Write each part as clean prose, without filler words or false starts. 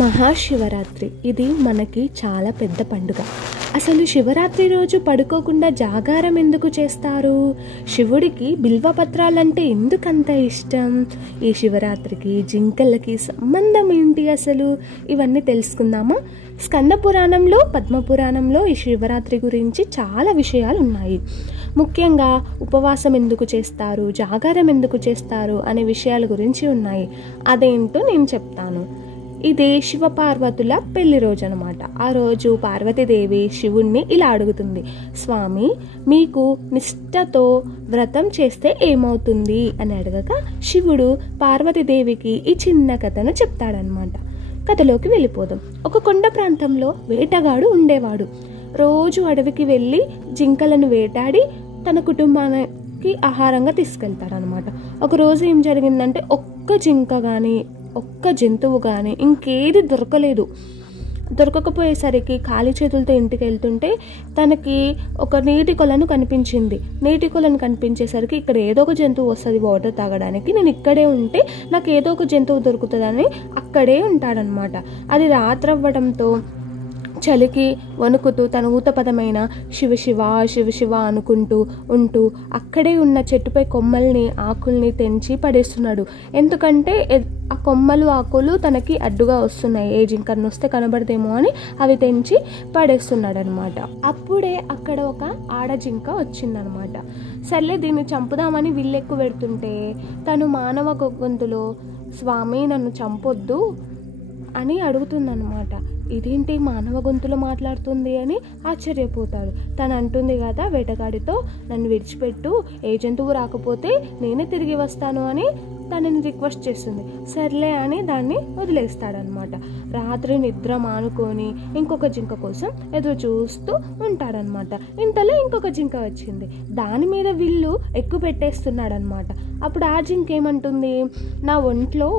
మహాశివరాత్రి ఇది మనకి చాలా పెద్ద పండుగ. అసలు శివరాత్రి రోజు పడుకోకుండా జాగారం ఎందుకు చేస్తారు? శివుడికి బిల్వపత్రాలంటే ఎందుకంత ఇష్టం? ఈ శివరాత్రికి జింకలకి సంబంధం ఏంటి అసలు? ఇవన్నీ తెలుసుకుందామా? స్కంద పురాణంలో, పద్మపురాణంలో ఈ శివరాత్రి గురించి చాలా విషయాలు ఉన్నాయి. ముఖ్యంగా ఉపవాసం ఎందుకు చేస్తారు, జాగారం ఎందుకు చేస్తారు అనే విషయాల గురించి ఉన్నాయి. అదేంటో నేను చెప్తాను. ఇదే శివపార్వతుల పెళ్లి రోజు అనమాట. ఆ రోజు పార్వతీదేవి శివుణ్ణి ఇలా అడుగుతుంది, స్వామి మీకు నిష్ఠతో వ్రతం చేస్తే ఏమవుతుంది అని అడగక శివుడు పార్వతీదేవికి ఈ చిన్న కథను చెప్తాడనమాట. కథలోకి వెళ్ళిపోదాం. ఒక కొండ ప్రాంతంలో వేటగాడు ఉండేవాడు. రోజు అడవికి వెళ్ళి జింకలను వేటాడి తన కుటుంబానికి ఆహారంగా తీసుకెళ్తాడనమాట. ఒకరోజు ఏం జరిగిందంటే ఒక్క జింక కానీ ఒక్క జంతువు కానీ ఇంకేది దొరకకపోయేసరికి ఖాళీ చేతులతో ఇంటికి వెళ్తుంటే తనకి ఒక నీటి కొలను కనిపించింది. నీటి కొలను కనిపించేసరికి ఇక్కడ ఏదో ఒక జంతువు వస్తుంది వాటర్ తాగడానికి, నేను ఇక్కడే ఉంటే నాకు ఏదో ఒక జంతువు దొరుకుతుందని అక్కడే ఉంటాడనమాట. అది రాత్రి అవ్వడంతో చలికి వణుకుతూ తన ఊతపదమైన శివ శివ శివ శివ అనుకుంటూ ఉంటూ అక్కడే ఉన్న చెట్టుపై కొమ్మల్ని ఆకుల్ని తెంచి పడేస్తున్నాడు. ఎందుకంటే ఆ కొమ్మలు ఆకులు తనకి అడ్డుగా వస్తున్నాయి, ఏ జింకను వస్తే కనబడదేమో అని అవి తెంచి పడేస్తున్నాడు అనమాట. అప్పుడే అక్కడ ఒక ఆడజింక వచ్చిందనమాట. సర్లే దీన్ని చంపుదామని విల్లెక్కు పెడుతుంటే తను మానవ గొంతులో స్వామి నన్ను చంపొద్దు అని అడుగుతుందన్నమాట. ఇదేంటి మానవ గొంతులో మాట్లాడుతుంది అని ఆశ్చర్యపోతాడు. తను అంటుంది కదా వేటగాడితో, నన్ను విడిచిపెట్టు, ఏ జంతువు రాకపోతే నేనే తిరిగి వస్తాను అని తనని రిక్వెస్ట్ చేస్తుంది. సర్లే అని దాన్ని వదిలేస్తాడనమాట. రాత్రి నిద్ర మానుకొని ఇంకొక జింక కోసం ఎదురు చూస్తూ ఉంటాడనమాట. ఇంతలో ఇంకొక జింక వచ్చింది. దాని మీద విల్లు ఎక్కువ పెట్టేస్తున్నాడనమాట. అప్పుడు ఆ జింక ఏమంటుంది, నా ఒంట్లో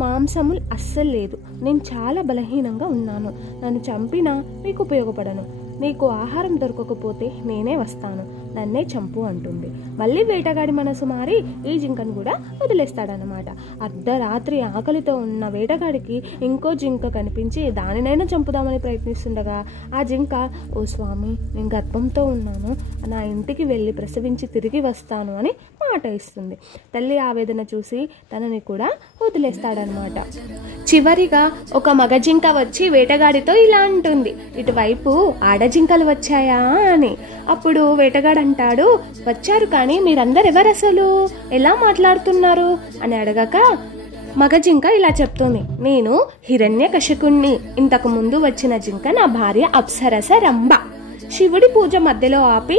మాంసములు అస్సలు లేదు, నేను చాలా బలహీనంగా ఉన్నాను, నన్ను చంపినా మీకు ఉపయోగపడను, నీకు ఆహారం దొరకకపోతే నేనే వస్తాను, నన్నే చంపు అంటుంది. మళ్ళీ వేటగాడి మనసు మారి ఈ జింకను కూడా వదిలేస్తాడనమాట. అర్ధరాత్రి ఆకలితో ఉన్న వేటగాడికి ఇంకో జింక కనిపించి దానినైనా చంపుదామని ప్రయత్నిస్తుండగా ఆ జింక, ఓ స్వామి నేను గర్భంతో ఉన్నాను, నా ఇంటికి వెళ్ళి ప్రసవించి తిరిగి వస్తాను అని మాట ఇస్తుంది. తల్లి ఆవేదన చూసి తనని కూడా వదిలేస్తాడనమాట. చివరిగా ఒక మగ జింక వచ్చి వేటగాడితో ఇలా అంటుంది, ఇటువైపు ఆడజింకలు వచ్చాయా అని. అప్పుడు వేటగాడు అంటాడు, వచ్చారు కానీ మీరందరు ఎవరు అసలు, ఎలా మాట్లాడుతున్నారు అని అడగక మగ జింక ఇలా చెప్తుంది, నేను హిరణ్యకశిపుణ్ణి, ఇంతకు ముందు వచ్చిన జింక నా భార్య అప్సరస రంభ. శివుడి పూజ మధ్యలో ఆపి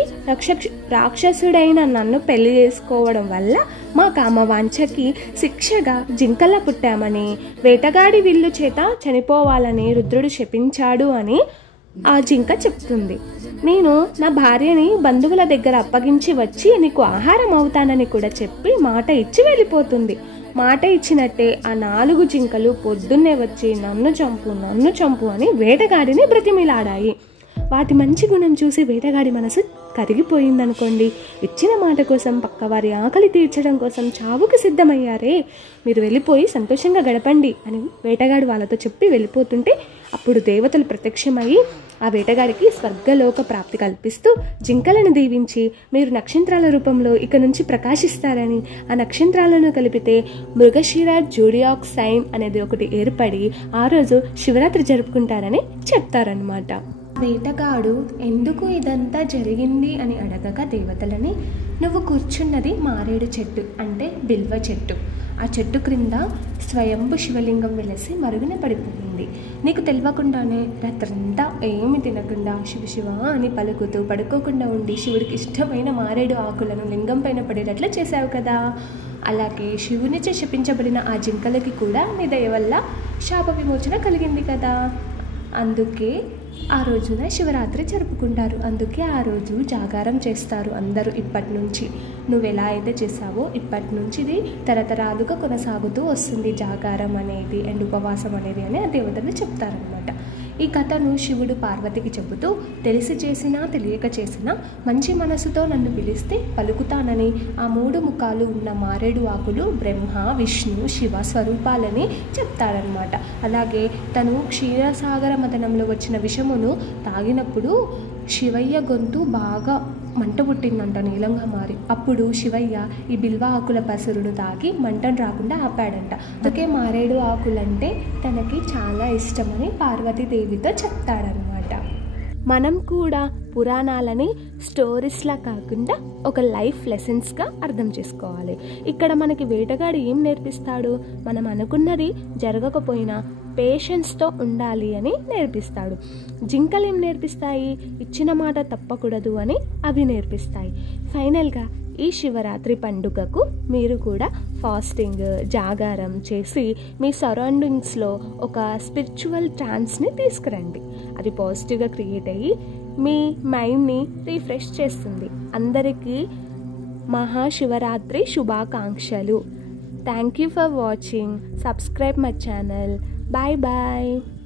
రాక్షసుడైన నన్ను పెళ్లి చేసుకోవడం వల్ల మా కామవాంఛకి శిక్షగా జింకలా పుట్టామని, వేటగాడి విల్లు చేత చనిపోవాలని రుద్రుడు శపించాడు అని ఆ జింక చెప్తుంది. నేను నా భార్యని బంధువుల దగ్గర అప్పగించి వచ్చి నీకు ఆహారం అవుతానని కూడా చెప్పి మాట ఇచ్చి వెళ్ళిపోతుంది. మాట ఇచ్చినట్టే ఆ 4 జింకలు పొద్దున్నే వచ్చి నన్ను చంపు అని వేటగాడిని బ్రతిమిలాడాయి. వాటి మంచి గుణం చూసి వేటగాడి మనసు కరిగిపోయిందనుకోండి. ఇచ్చిన మాట కోసం, పక్కవారి ఆకలి తీర్చడం కోసం చావుకు సిద్ధమయ్యారే, మీరు వెళ్ళిపోయి సంతోషంగా గడపండి అని వేటగాడు వాళ్ళతో చెప్పి వెళ్ళిపోతుంటే అప్పుడు దేవతలు ప్రత్యక్షమయ్యి ఆ వేటగాడికి స్వర్గలోక ప్రాప్తి కల్పిస్తూ జింకలను దీవించి మీరు నక్షత్రాల రూపంలో ఇక నుంచి ప్రకాశిస్తారని, ఆ నక్షత్రాలను కలిపితే మృగశిర జోడియాక్ సైన్ అనేది ఒకటి ఏర్పడి ఆ రోజు శివరాత్రి జరుపుకుంటారని చెప్తారనమాట. వేటగాడు ఎందుకు ఇదంతా జరిగింది అని అడగక దేవతలని, నువ్వు కూర్చున్నది మారేడు చెట్టు అంటే బిల్వ చెట్టు, ఆ చెట్టు క్రింద స్వయంభు శివలింగం వెలిసి మరుగున పడిపోయింది. నీకు తెలియకుండానే రాత్రంతా ఏమి తినకుండా శివ శివ అని పలుకుతూ పడుకోకుండా ఉండి శివుడికి ఇష్టమైన మారేడు ఆకులను లింగం పైన పడేటట్లు చేశావు కదా. అలాగే శివునిచే శపించబడిన ఆ జింకలకి కూడా నీ దయ వల్ల శాప విమోచన కలిగింది కదా. అందుకే ఆ రోజున శివరాత్రి జరుపుకుంటారు. అందుకే ఆ రోజు జాగారం చేస్తారు అందరూ. ఇప్పటి నుంచి నువ్వు ఎలా అయితే చేసావో ఇప్పటి నుంచి ఇది తరతరాలుగా కొనసాగుతూ వస్తుంది జాగారం అనేది అండ్ ఉపవాసం అనేది అని ఆ దేవతలు చెప్తారనమాట. ఈ కథను శివుడు పార్వతికి చెబుతూ, తెలిసి చేసినా తెలియక చేసినా మంచి మనసుతో నన్ను పిలిస్తే పలుకుతానని ఆ 3 ముఖాలు ఉన్న మారేడు ఆకులు బ్రహ్మ, విష్ణు, శివ స్వరూపాలని చెప్తాడనమాట. అలాగే తను క్షీరసాగర మదనంలో వచ్చిన విషమును తాగినప్పుడు శివయ్య గొంతు బాగా మంట పుట్టిందంట, నీలంగా మారి. అప్పుడు శివయ్య ఈ బిల్వ ఆకుల పసరును తాగి మంటను రాకుండా ఆపాడంట. అందుకే మారేడు ఆకులంటే తనకి చాలా ఇష్టమని పార్వతీదేవితో చెప్తాడనమాట. మనం కూడా పురాణాలని స్టోరీస్లా కాకుండా ఒక లైఫ్ లెసన్స్గా అర్థం చేసుకోవాలి. ఇక్కడ మనకి వేటగాడు ఏం నేర్పిస్తాడు? మనం అనుకున్నది జరగకపోయినా పేషెన్స్తో ఉండాలి అని నేర్పిస్తాడు. జింకలు ఏం నేర్పిస్తాయి? ఇచ్చిన మాట తప్పకూడదు అని అవి నేర్పిస్తాయి. ఫైనల్గా ఈ శివరాత్రి పండుగకు మీరు కూడా ఫాస్టింగ్, జాగారం చేసి మీ సరౌండింగ్స్లో ఒక స్పిరిచువల్ ట్రాన్స్ని తీసుకురండి. అది పాజిటివ్గా క్రియేట్ అయ్యి మీ మైండ్ని రీఫ్రెష్ చేస్తుంది. అందరికీ మహాశివరాత్రి శుభాకాంక్షలు. Thank you for watching. Subscribe my channel. Bye bye.